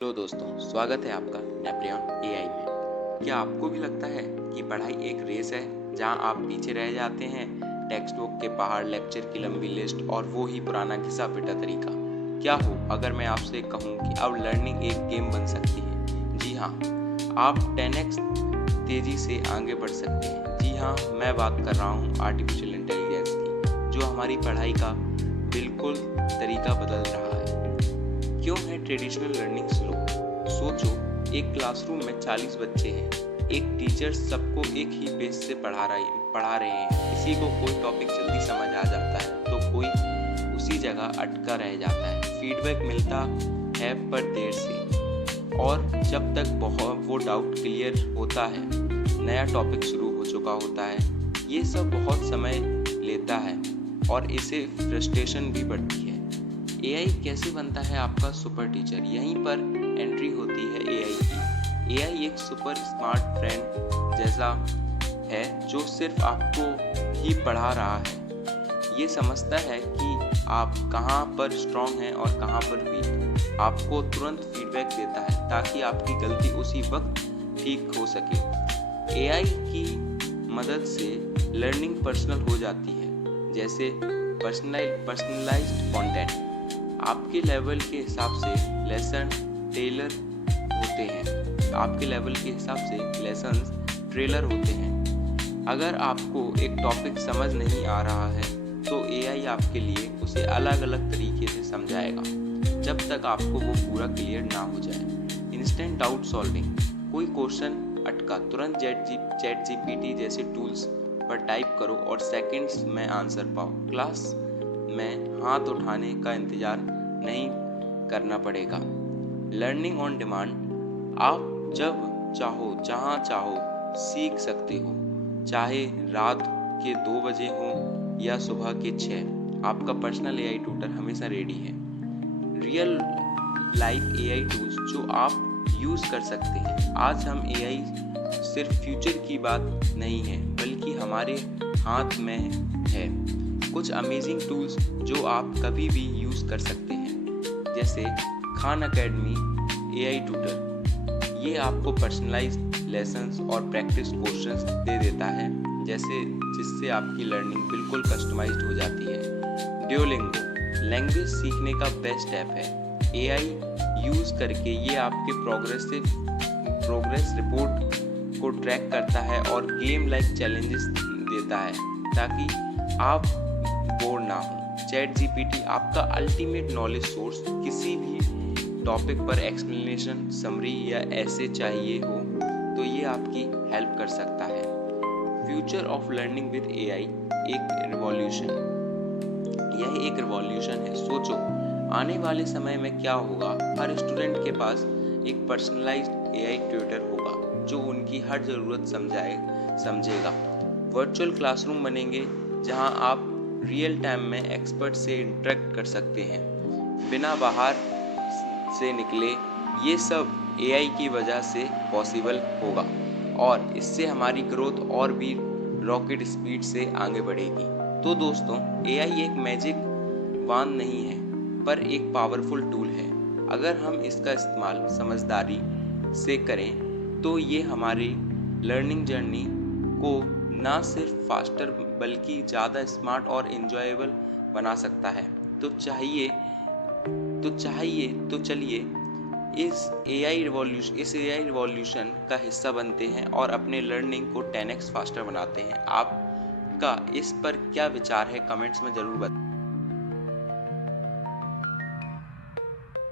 Hello दोस्तों, स्वागत है आपका नेपोलियन एआई में। क्या आपको भी लगता है कि पढ़ाई एक रेस है जहां आप पीछे रह जाते हैं? टेक्स्ट बुक के पहाड़, लेक्चर की लंबी लिस्ट और वो ही पुराना घिसा पिटा तरीका। क्या हो अगर मैं आपसे कहूं कि अब लर्निंग एक गेम बन सकती है? जी हाँ, आप 10x तेजी से आगे बढ़ सकते हैं। जी हाँ, मैं बात कर रहा हूँ आर्टिफिशियल इंटेलिजेंस की, जो हमारी पढ़ाई का बिल्कुल तरीका बदल रहा है। क्यों है ट्रेडिशनल लर्निंग स्लो? सोचो, एक क्लासरूम में 40 बच्चे हैं, एक टीचर सबको एक ही पेज से पढ़ा रहे हैं। किसी को कोई टॉपिक जल्दी समझ आ जाता है तो कोई उसी जगह अटका रह जाता है। फीडबैक मिलता है पर देर से, और जब तक वो डाउट क्लियर होता है नया टॉपिक शुरू हो चुका होता है। ये सब बहुत समय लेता है और इससे फ्रस्ट्रेशन भी बढ़ती है। एआई कैसे बनता है आपका सुपर टीचर? यहीं पर एंट्री होती है एआई की। एआई एक सुपर स्मार्ट फ्रेंड जैसा है जो सिर्फ आपको ही पढ़ा रहा है। ये समझता है कि आप कहाँ पर स्ट्रांग हैं और कहाँ पर वीक। आपको तुरंत फीडबैक देता है ताकि आपकी गलती उसी वक्त ठीक हो सके। एआई की मदद से लर्निंग पर्सनल हो जाती है, जैसे पर्सनलाइज्ड कंटेंट। आपके लेवल के हिसाब से लेसन टेलर होते हैं। आपके लेवल के हिसाब से लेसन्स ट्रेलर होते हैं। अगर आपको एक टॉपिक समझ नहीं आ रहा है तो एआई आपके लिए उसे अलग अलग तरीके से समझाएगा जब तक आपको वो पूरा क्लियर ना हो जाए। Instant doubt solving. कोई क्वेश्चन अटका, तुरंत चैट जीपीटी जैसे टूल्स पर टाइप करो और सेकंड्स में आंसर पाओ। क्लास में हाथ उठाने का इंतजार नहीं करना पड़ेगा। Learning on demand. आप जब चाहो जहां चाहो सीख सकते हो, चाहे रात के 2 बजे हो या सुबह के 6। आपका पर्सनल एआई ट्यूटर हमेशा रेडी है। रियल लाइफ एआई टूल्स जो आप यूज कर सकते हैं। आज हम एआई सिर्फ फ्यूचर की बात नहीं है बल्कि हमारे हाथ में है। कुछ अमेजिंग टूल्स जो आप कभी भी यूज कर सकते हैं, जैसे खान अकेडमी एआई ट्यूटर। ये आपको पर्सनलाइज्ड लेसन्स और प्रैक्टिस क्वेश्चंस दे देता है, जिससे आपकी लर्निंग बिल्कुल कस्टमाइज्ड हो जाती है। ड्यूओलिंगो लैंग्वेज सीखने का बेस्ट ऐप है। एआई यूज करके ये आपके प्रोग्रेस रिपोर्ट को ट्रैक करता है और गेम लाइक चैलेंजेस देता है ताकि आप बोर ना हो। चैट जीपीटी आपका अल्टीमेट नॉलेज सोर्स। किसी भी टॉपिक पर एक्सप्लेनेशन, समरी या ऐसे चाहिए हो तो ये आपकी हेल्प कर सकता है। Future of learning with AI एक रिवॉल्यूशन। यह एक रिवॉल्यूशन है। सोचो, आने वाले समय में क्या होगा? हर स्टूडेंट के पास एक पर्सनलाइज्ड एआई ट्यूटर होगा जो उनकी हर ज़रूरत समझेगा। वर्चुअल क्लासरूम बनेंगे जहां आप रियल टाइम में एक्सपर्ट से इंटरेक्ट कर सकते हैं बिना बाहर से निकले। ये सब एआई की वजह से पॉसिबल होगा और इससे हमारी ग्रोथ और भी रॉकेट स्पीड से आगे बढ़ेगी। तो दोस्तों, एआई एक मैजिक वान नहीं है पर एक पावरफुल टूल है। अगर हम इसका इस्तेमाल समझदारी से करें तो ये हमारी लर्निंग जर्नी को ना सिर्फ फास्टर बल्कि ज़्यादा स्मार्ट और एंजॉयबल बना सकता है। तो चलिए इस एआई रिवॉल्यूशन का हिस्सा बनते हैं और अपने लर्निंग को 10x फास्टर बनाते हैं। आपका इस पर क्या विचार है? कमेंट्स में ज़रूर बताएं।